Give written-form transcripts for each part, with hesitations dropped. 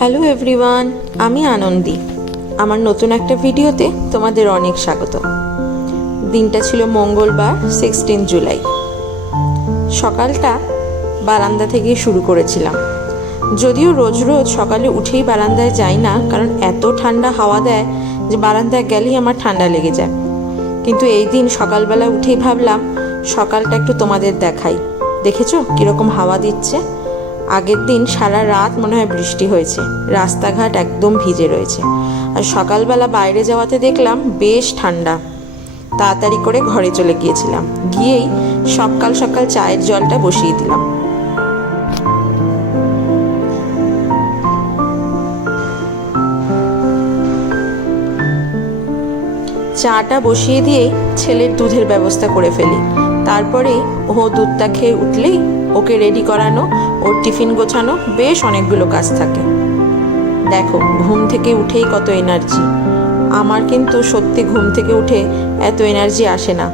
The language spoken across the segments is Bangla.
হ্যালো এভরিওয়ান, আমি আনন্দি। আমার নতুন একটা ভিডিওতে তোমাদের অনেক স্বাগত। দিনটা ছিল মঙ্গলবার 16 জুলাই। সকালটা বারান্দা থেকে শুরু করেছিলাম। যদিও রোজ রোজ সকালে উঠেই বারান্দায় যাই না, কারণ এত ঠান্ডা হাওয়া দেয় যে বারান্দায় গেলেই আমার ঠান্ডা লেগে যায়। কিন্তু এই দিন সকালবেলা উঠেই ভাবলাম সকালটা একটু তোমাদের দেখাই। দেখেছো কীরকম হাওয়া দিচ্ছে? আগের দিন সারা রাত মনে হয় বৃষ্টি হয়েছে, রাস্তাঘাট একদম ভিজে রয়েছে। আর সকালবেলা বাইরে যাওয়াতে দেখলাম বেশ ঠান্ডা। তাড়াতাড়ি করে ঘরে চলে গিয়েছিলাম, গিয়েই সকাল সকাল চায়ের জলটা বসিয়ে দিলাম। চাটা বসিয়ে দিয়েই ছেলের দুধের ব্যবস্থা করে ফেলি। তারপরে ও দুধটা খেয়ে উঠলেই ওকে রেডি করানো, ওর টিফিন গোছানো, বেশ অনেকগুলো কাজ থাকে। দেখো ঘুম থেকে উঠেই কত এনার্জি। আমার কিন্তু সত্যি ঘুম থেকে উঠে এত এনার্জি আসে না।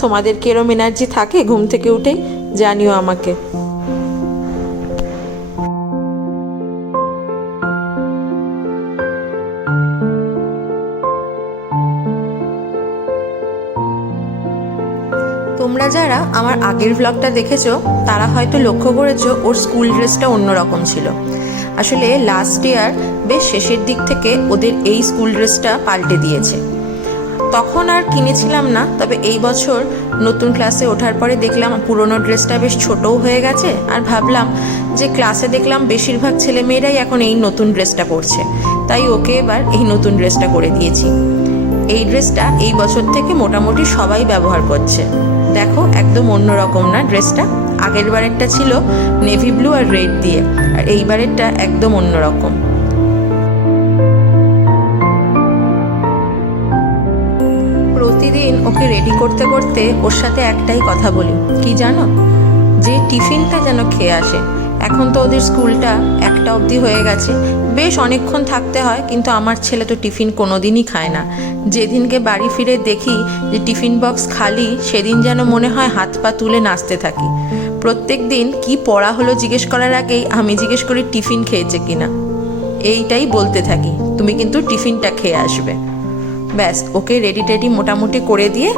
তোমাদের কিরম এনার্জি থাকে ঘুম থেকে উঠেই জানিও আমাকে। তোমরা যারা আমার আগের ব্লগটা দেখেছো তারা হয়তো লক্ষ্য করেছো ওর স্কুল ড্রেসটা অন্যরকম ছিল। আসলে লাস্ট ইয়ার বেশ শেষের দিক থেকে ওদের এই স্কুল ড্রেসটা পাল্টে দিয়েছে। তখন আর কিনেছিলাম না, তবে এই বছর নতুন ক্লাসে ওঠার পরে দেখলাম পুরনো ড্রেসটা বেশ ছোটও হয়ে গেছে। আর ভাবলাম যে ক্লাসে দেখলাম বেশিরভাগ ছেলে মেয়েরাই এখন এই নতুন ড্রেসটা পরছে, তাই ওকে এবার এই নতুন ড্রেসটা করে দিয়েছি। এই ড্রেসটা এই বছর থেকে মোটামুটি সবাই ব্যবহার করছে। দেখো একদম অন্যরকম না ড্রেসটা? আগের বারেরটা ছিল নেভি ব্লু আর রেড দিয়ে, আর এইবারেরটা একদম অন্যরকম। প্রতিদিন ওকে রেডি করতে করতে ওর সাথে একটাই কথা বলি, কি জানো? যে টিফিনটা যেন খেয়ে আসে। এখন তো ওদের স্কুলটা 1টা অবধি হয়ে গেছে, বেশ অনেকক্ষণ থাকতে হয়, কিন্তু আমার ছেলে তো টিফিন কোনোদিনই খায় না। যেদিনকে বাড়ি ফিরে দেখি যে টিফিন বক্স খালি, সেদিন যেন মনে হয় হাত পা তুলে নাচতে থাকি। প্রত্যেক দিন কি পড়া হলো জিজ্ঞেস করার আগেই আমি জিজ্ঞেস করি টিফিন খেয়েছে কিনা। এইটাই বলতে থাকি, তুমি কিন্তু টিফিনটা খেয়ে আসবে। ব্যাস ওকে রেডি টেডি মোটামুটি করে দিয়ে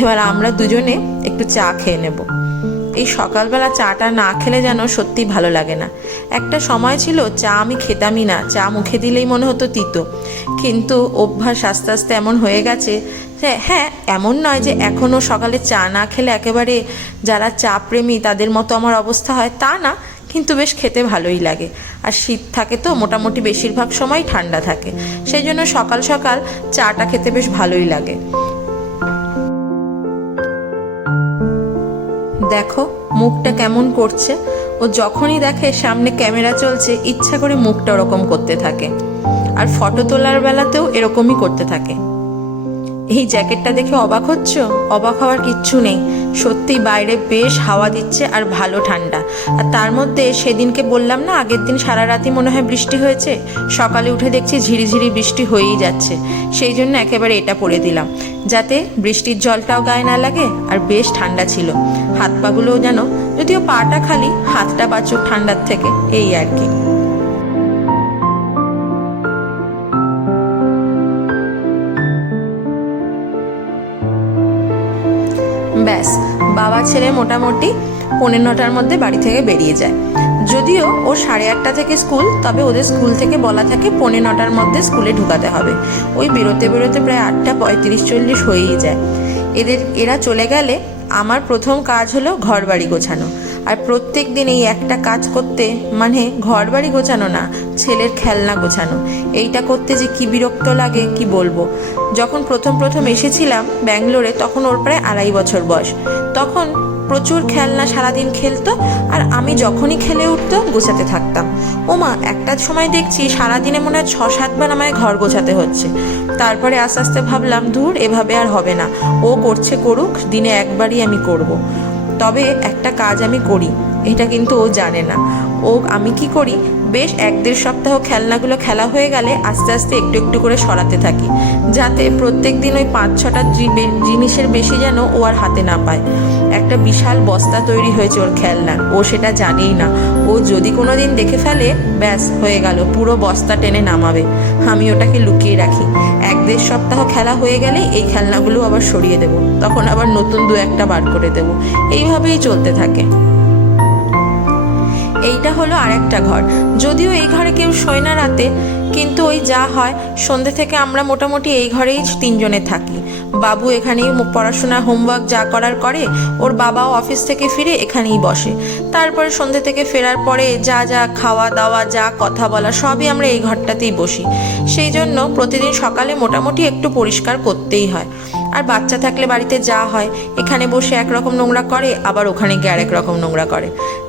এবার আমরা দুজনে একটু চা খেয়ে নেব। এই সকালবেলা চাটা না খেলে যেন সত্যি ভালো লাগে না। একটা সময় ছিল চা আমি খেতামই না, চা মুখে দিলেই মনে হতো তিতো। কিন্তু অভ্যাস আস্তে আস্তে এমন হয়ে গেছে যে হ্যাঁ, এমন নয় যে এখনও সকালে চা না খেলে একেবারে যারা চা প্রেমী তাদের মতো আমার অবস্থা হয়, তা না, কিন্তু বেশ খেতে ভালোই লাগে। আর শীত থাকে তো মোটামুটি বেশিরভাগ সময় ঠান্ডা থাকে, সেই জন্য সকাল সকাল চাটা খেতে বেশ ভালোই লাগে। দেখো মুখটা কেমন করছে। ও যখনই দেখে সামনে ক্যামেরা চলছে ইচ্ছা করে মুখটা ওরকম করতে থাকে, আর ফটো তোলার বেলাতেও এরকমই করতে থাকে। এই জ্যাকেটটা দেখে অবাক হচ্ছ? অবাক হওয়ার কিচ্ছু নেই, সত্যি বাইরে বেশ হাওয়া দিচ্ছে আর ভালো ঠান্ডা। আর তার মধ্যে সেদিনকে বললাম না আগের দিন সারা রাতই মনে হয় বৃষ্টি হয়েছে, সকালে উঠে দেখছি ঝিরিঝিরি বৃষ্টি হয়েই যাচ্ছে। সেই জন্য একেবারে এটা পরে দিলাম, যাতে বৃষ্টির জলটাও গায়ে না লাগে, আর বেশ ঠান্ডা ছিল। হাত পাগুলোও যেন, যদিও পাটা খালি, হাতটা বাঁচুক ঠান্ডার থেকে, এই আর কি। ব্যাস বাবা ছেলে মোটামুটি 9:45-র মধ্যে বাড়ি থেকে বেরিয়ে যায়। যদিও ও 8:30 থেকে স্কুল, তবে ওদের স্কুল থেকে বলা থাকে 9:45-র মধ্যে স্কুলে ঢুকাতে হবে। ওই বেরোতে বেরোতে প্রায় 8:35-40 হয়েই যায়। এরা চলে গেলে আমার প্রথম কাজ হলো ঘর বাড়ি গোছানো। আর প্রত্যেক দিন এই একটা কাজ করতে, মানে ঘর বাড়ি গোছানো না, ছেলের খেলনা গোছানো, এইটা করতে যে কি বিরক্ত লাগে কি বলবো। যখন প্রথম এসেছিলাম ব্যাঙ্গালোরে, তখন ওর প্রায় 2.5 বছর বয়স। তখন প্রচুর খেলনা সারাদিন খেলতো, আর আমি যখনই খেলে উঠতো গোছাতে থাকতাম। ওমা, একটা সময় দেখছি সারাদিনে মনে হয় 6-7 বার আমায় ঘর গোছাতে হচ্ছে। তারপরে আস্তে আস্তে ভাবলাম ধুর, এভাবে আর হবে না, ও করছে করুক, দিনে একবারই আমি করব। তবে একটা কাজ আমি করি, এটা কিন্তু ও জানে না। আমি কি করি, বেশ 1-1.5 সপ্তাহ খেলনাগুলো খেলা হয়ে গেলে আস্তে আস্তে একটু একটু করে সরাতে থাকি, যাতে প্রত্যেক দিন ওই 5-6টা জিনিসের বেশি যেন ও আর হাতে না পায়। একটা বিশাল বস্তা তৈরি হয়েছে ওর খেলনার, ও সেটা জানেই না। ও যদি কোনো দিন দেখে ফেলে, ব্যাস হয়ে গেল, পুরো বস্তা টেনে নামাবে। আমি ওটাকে লুকিয়ে রাখি। 1-1.5 সপ্তাহ খেলা হয়ে গেলেই এই খেলনাগুলো আবার সরিয়ে দেবো, তখন আবার নতুন 2-1টা বার করে দেবো। এইভাবেই চলতে থাকে। এইটা হলো আরেকটা ঘর, যদিও এই ঘরে কেউ শোয় না রাতে, কিন্তু ওই যা হয়, সন্ধ্যে থেকে আমরা মোটামুটি এই ঘরেই 3 জনে থাকি। বাবু এখানেই পড়াশোনা হোমওয়ার্ক যা করার করে, ওর বাবাও অফিস থেকে ফিরে এখানেই বসে। তারপরে সন্ধ্যে থেকে ফেরার পরে যা যা খাওয়া দাওয়া, যা কথা বলা, সবই আমরা এই ঘরটাতেই বসি। সেই জন্য প্রতিদিন সকালে মোটামুটি একটু পরিষ্কার করতেই হয়। আর বাচ্চা থাকলে বাড়িতে যা হয়, এখানে বসে একরকম নোংরা করে, আবার ওখানে গিয়ে আরেক রকম নোংরা করে।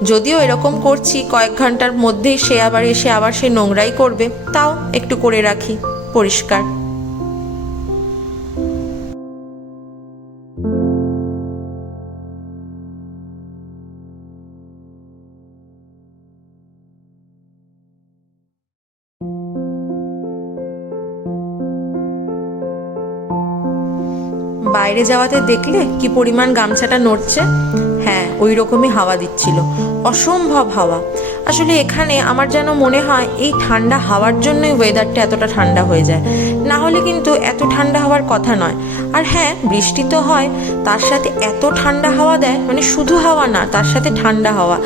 যদিও এরকম করছি, কয়েক ঘন্টার মধ্যেই সে আবার এসে আবার সে নোংরাই করবে, তাও একটু করে রাখি পরিষ্কার। বাইরে যাওয়াতে দেখলে কি পরিমাণ গামছাটা নড়ছে? হ্যাঁ, ওই রকমই হাওয়া দিচ্ছিল, অসম্ভব হাওয়া। আসলে এখানে আমার যেন মনে হয় এই ঠান্ডা হাওয়ার জন্যই ওয়েদারটা এতটা ঠান্ডা হয়ে যায়, না হলে কিন্তু এত ঠান্ডা হওয়ার কথা নয়। আর হ্যাঁ, বৃষ্টি তো হয়, তার সাথে এত ঠান্ডা হাওয়া দেয়, মানে শুধু হাওয়া না, তার সাথে ঠান্ডা হাওয়া,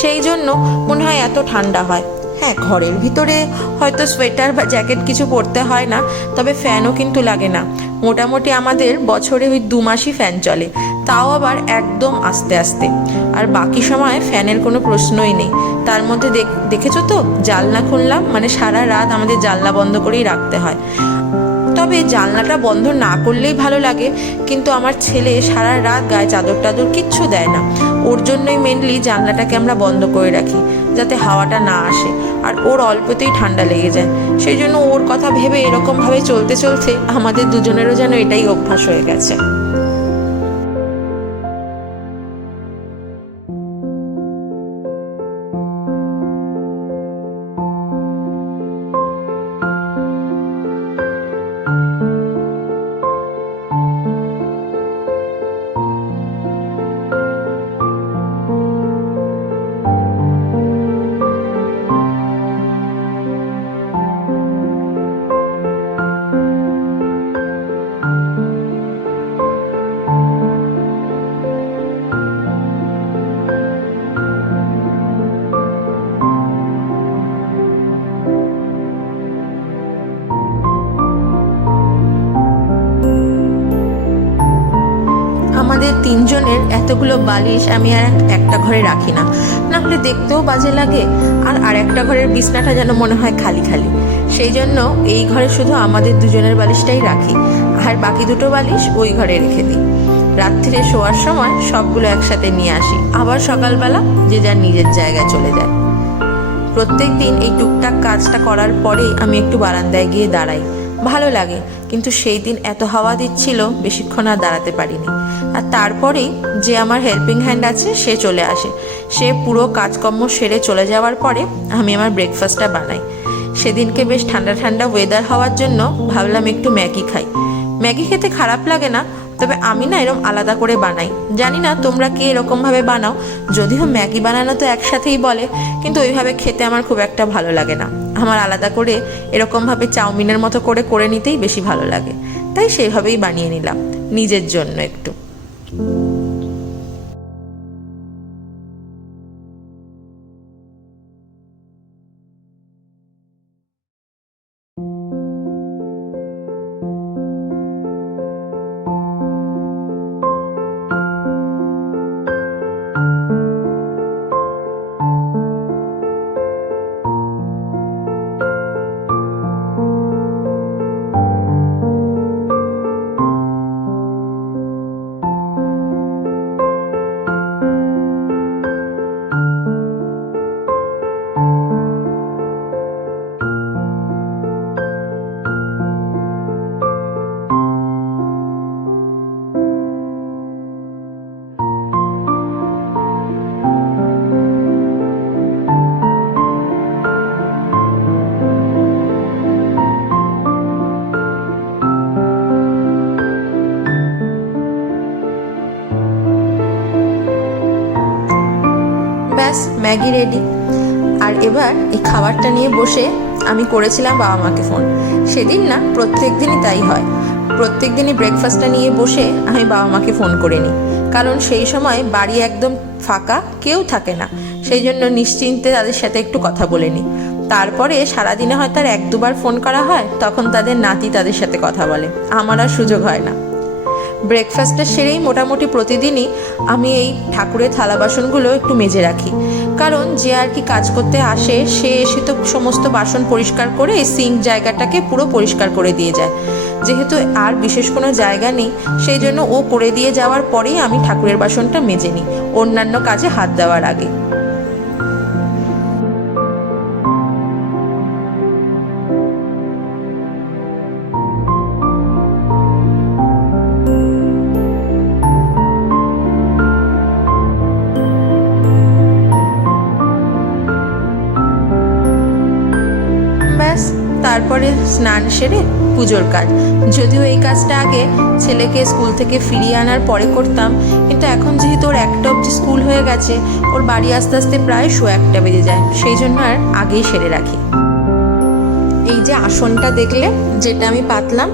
সেই জন্য মনে হয় এত ঠান্ডা হয়। হ্যাঁ, ঘরের ভিতরে হয়তো সোয়েটার বা জ্যাকেট কিছু পরতে হয় না, তবে ফ্যানও কিন্তু লাগে না। মোটামুটি আমাদের বছরে ওই 2 মাসই ফ্যান চলে, তাও আবার একদম আস্তে আস্তে। আর বাকি সময় ফ্যানের কোনো প্রশ্নই নেই। তার মধ্যে দেখেছো তো, জানলা খুললাম মানে সারা রাত আমাদের জানলা বন্ধ করেই রাখতে হয়। তবে জানলাটা বন্ধ না করলেই ভালো লাগে, কিন্তু আমার ছেলে সারা রাত গায়ে চাদর টাদর কিচ্ছু দেয় না। ওর জন্যই মেনলি জানলাটাকে আমরা বন্ধ করে রাখি, যাতে হাওয়াটা না আসে, আর ওর অল্পতেই ঠান্ডা লেগে যায়। সেই জন্য ওর কথা ভেবে এরকমভাবে চলতে চলতে আমাদের দুজনেরও যেন এটাই অভ্যাস হয়ে গেছে। আমাদের 3 জনের এতগুলো বালিশ আমি আর একটা ঘরে রাখি না, না হলে দেখতেও বাজে লাগে, আর আরেকটা ঘরের বিছনাটা যেন মনে হয় খালি খালি। সেই জন্য এই ঘরে শুধু আমাদের 2 জনের বালিশটাই রাখি, আর বাকি 2টো বালিশ ওই ঘরে রেখে দিই। রাত্রিরে শোয়ার সময় সবগুলো একসাথে নিয়ে আসি, আবার সকালবেলা যে যার নিজের জায়গায় চলে যায়। প্রত্যেক দিন এই টুকটাক কাজটা করার পরেই আমি একটু বারান্দায় গিয়ে দাঁড়াই, ভালো লাগে। কিন্তু সেই দিন এত হাওয়া দিচ্ছিল, বেশিক্ষণ আর দাঁড়াতে পারিনি। আর তারপরেই যে আমার হেল্পিং হ্যান্ড আছে সে চলে আসে। সে পুরো কাজকর্ম সেরে চলে যাওয়ার পরে আমি আমার ব্রেকফাস্টটা বানাই। সেদিনকে বেশ ঠান্ডা ঠান্ডা ওয়েদার হওয়ার জন্য ভাবলাম একটু ম্যাগি খাই। ম্যাগি খেতে খারাপ লাগে না, তবে আমি না এরকম আলাদা করে বানাই। জানি না তোমরা কি এরকমভাবে বানাও, যদিও ম্যাগি বানানো তো একসাথেই বলে, কিন্তু ওইভাবে খেতে আমার খুব একটা ভালো লাগে না। আমার আলাদা করে এরকমভাবে চাউমিনের মতো করে করে নিতেই বেশি ভালো লাগে, তাই সেইভাবেই বানিয়ে নিলাম নিজের জন্য একটু। Maggi ready. আর এবার এই খাবারটা নিয়ে বসে আমি করেছিলাম বাবা মাকে ফোন। সেদিন না প্রত্যেক দিনই তাই হয়, প্রত্যেক দিনই ব্রেকফাস্টটা নিয়ে বসে আমি বাবা মাকে ফোন করে নিই, কারণ সেই সময় বাড়ি একদম ফাঁকা, কেউ থাকে না, সেই জন্য নিশ্চিন্তে তাদের সাথে একটু কথা বলে নিই। তারপরে সারাদিনে হয়তো আর 1-2বার ফোন করা হয়, তখন তাদের নাতি তাদের সাথে কথা বলে, আমার আর সুযোগ হয় না। ব্রেকফাস্টটা সেরেই মোটামুটি প্রতিদিনই আমি এই ঠাকুরের থালা বাসনগুলো একটু মেজে রাখি, কারণ যে আর কি কাজ করতে আসে সে এসে তো সমস্ত বাসন পরিষ্কার করে এই সিঙ্ক জায়গাটাকে পুরো পরিষ্কার করে দিয়ে যায়। যেহেতু আর বিশেষ কোনো জায়গা নেই, সেই জন্য ও করে দিয়ে যাওয়ার পরেই আমি ঠাকুরের বাসনটা মেজে নিই, অন্যান্য কাজে হাত দেওয়ার আগে। তারপরে স্নান সেরে পুজোর কাজ। যদিও এই কাজটা আগে ছেলেকে স্কুল থেকে ফিরিয়ে আনার পরে করতাম, কিন্তু এখন যেহেতু ওর 1টা অবধি স্কুল হয়ে গেছে, ওর বাড়ি আস্তে আস্তে প্রায় 1:15 বেজে যায়, সেই জন্য আর আগেই সেরে রাখি। এই যে আসনটা দেখলে, যেটা আমি পাতলাম,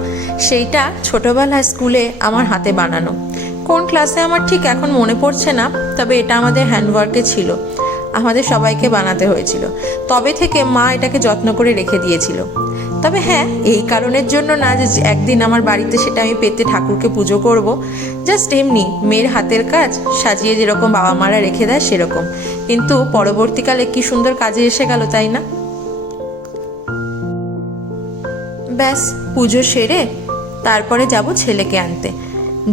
সেইটা ছোটোবেলায় স্কুলে আমার হাতে বানানো। কোন ক্লাসে আমার ঠিক এখন মনে পড়ছে না, তবে এটা আমাদের হ্যান্ডওয়ার্কে ছিল, আমাদের সবাইকে বানাতে হয়েছিল। তবে থেকে মা এটাকে যত্ন করে রেখে দিয়েছিল। তবে হ্যাঁ, এই কারণের জন্য না যে একদিন আমার বাড়িতে সেটা আমি পেতে ঠাকুরকে পুজো করব, জাস্ট এমনি মেয়ের হাতের কাজ সাজিয়ে যেরকম বাবা মারা রেখে দেয় সেরকম, কিন্তু পরবর্তীকালে কি সুন্দর কাজে এসে গেল, তাই না? ব্যাস পুজো সেরে তারপরে যাব ছেলেকে আনতে।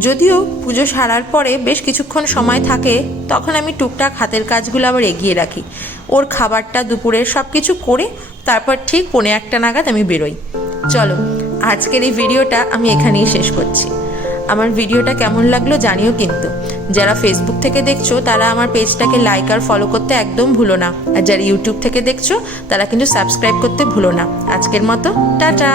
যদিও পুজো সারার পরে বেশ কিছুক্ষণ সময় থাকে, তখন আমি টুকটাক হাতের কাজগুলো আবার এগিয়ে রাখি। ওর খাবারটা দুপুরের সব কিছু করে তারপর ঠিক 1:45 নাগাদ আমি বেরোই। চলো, আজকের এই ভিডিওটা আমি এখানেই শেষ করছি। আমার ভিডিওটা কেমন লাগলো জানিও, কিন্তু যারা ফেসবুক থেকে দেখছো তারা আমার পেজটাকে লাইক আর ফলো করতে একদম ভুলো না, আর যারা ইউটিউব থেকে দেখছো তারা কিন্তু সাবস্ক্রাইব করতে ভুলো না। আজকের মতো টাটা।